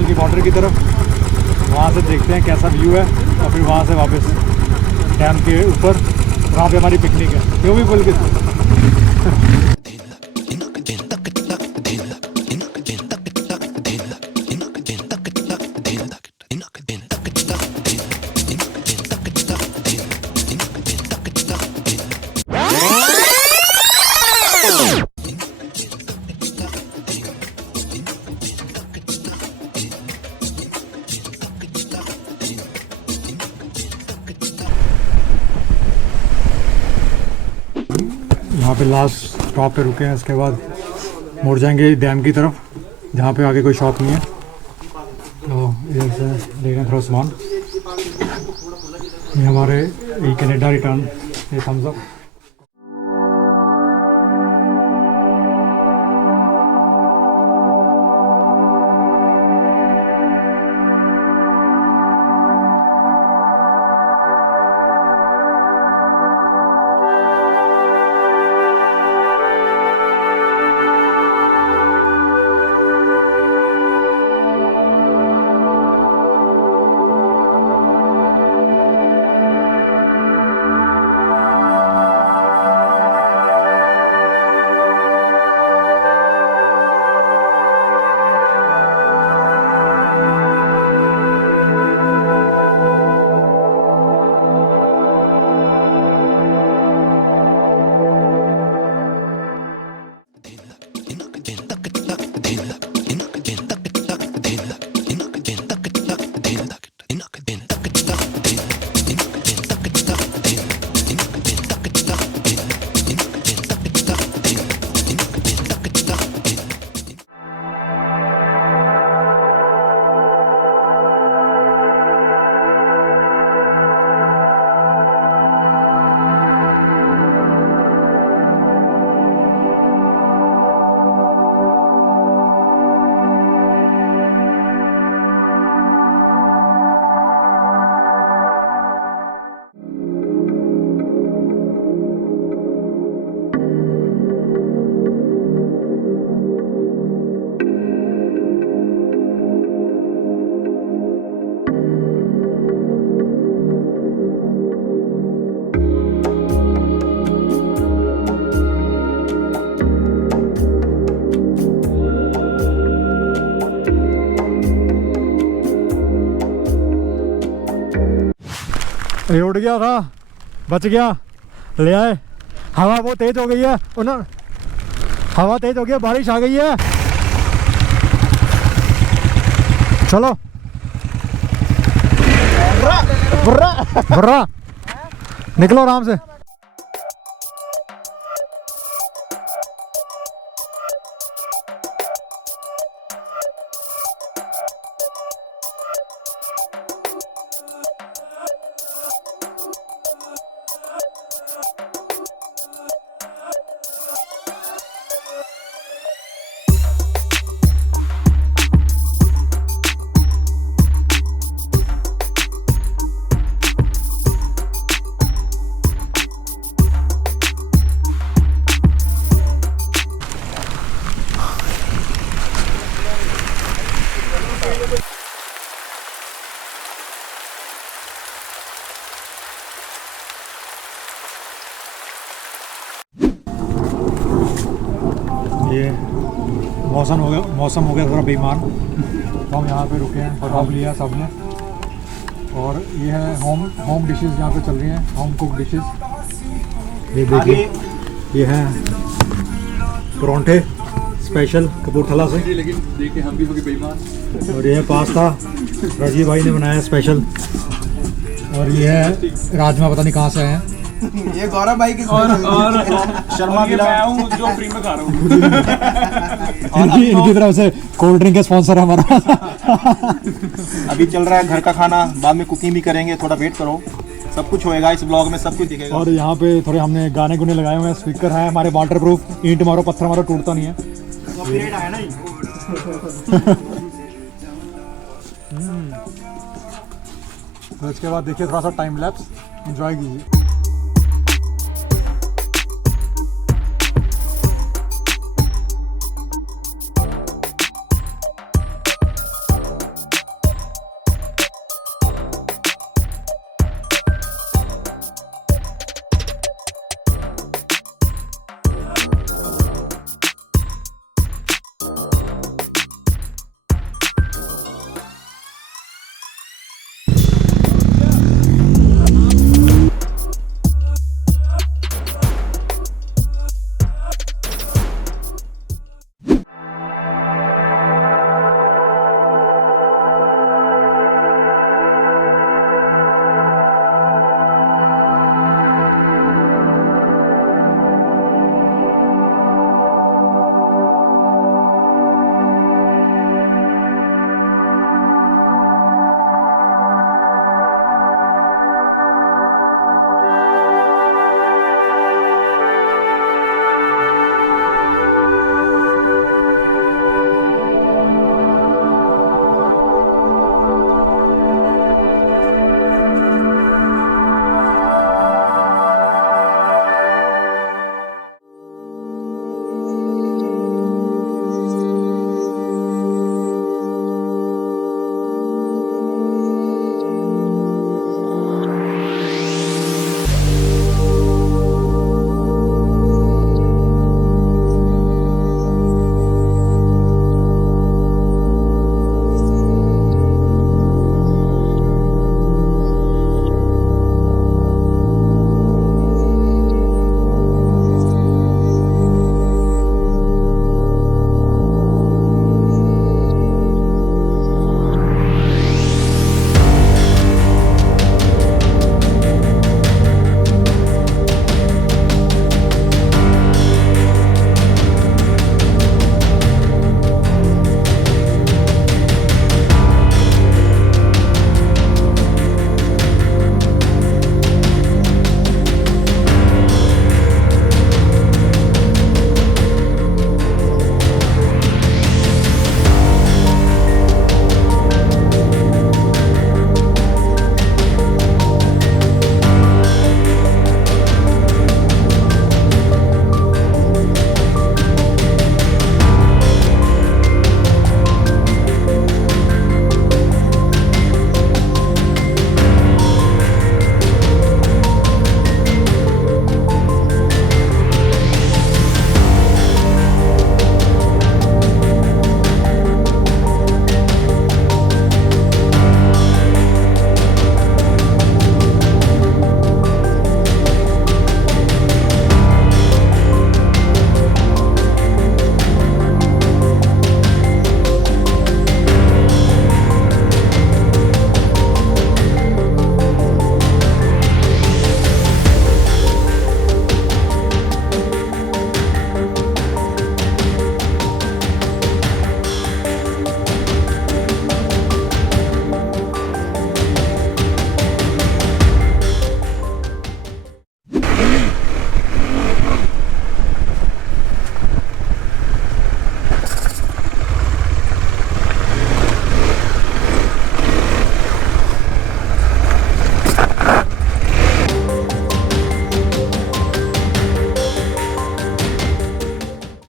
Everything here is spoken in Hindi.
हिमाचल की बॉर्डर की तरफ। वहाँ से देखते हैं कैसा व्यू है और फिर वहाँ से वापस डैम के ऊपर, वहाँ पे हमारी पिकनिक है। क्यों भी बोल के यहाँ पे लास्ट स्टॉप पे रुके हैं। इसके बाद मुड़ जाएंगे डैम की तरफ, जहाँ पे आगे कोई शॉप नहीं है। तो इधर से ले रहे हैं थोड़ा सामान। ये हमारे कनाडा रिटर्न, ये थम्स अप। ये उड़ गया था, बच गया, ले आए। हवा बहुत तेज हो गई है, हवा तेज हो गई है, बारिश आ गई है। चलो बुर्रा निकलो आराम से। ये मौसम हो गया थोड़ा बेईमान, तो हम यहाँ पे रुके हैं, पकवान लिया सबने। और ये है होम डिशेस यहाँ पे चल रही हैं, होम कुक डिशेस। ये देखिए, ये है परोंठे स्पेशल कपूरथला से, लेकिन देखिए हम भी हो गए बेईमान। और ये है पास्ता राजीव भाई ने बनाया स्पेशल। और ये है राजमा, पता नहीं कहाँ से आए हैं। ये गौरव भाई की और शर्मा भी मैं हूं जो फ्री में खा रहा हूं। इनकी तरफ से कोल्ड ड्रिंक का स्पॉन्सर है हमारा। अभी चल रहा है घर का खाना, बाद में कुकिंग भी करेंगे, थोड़ा वेट करो, सब कुछ होएगा इस ब्लॉग में, सब कुछ दिखेगा। और यहाँ पे थोड़े हमने गाने गुने लगाए हुए हैं, स्पीकर है हमारे वाटर प्रूफ, ईंट मारो पत्थर मारो टूटता नहीं है। कॉपीराइट आया ना तो इसके बाद देखिए थोड़ा सा टाइम लैप्स एंजॉय कीजिए।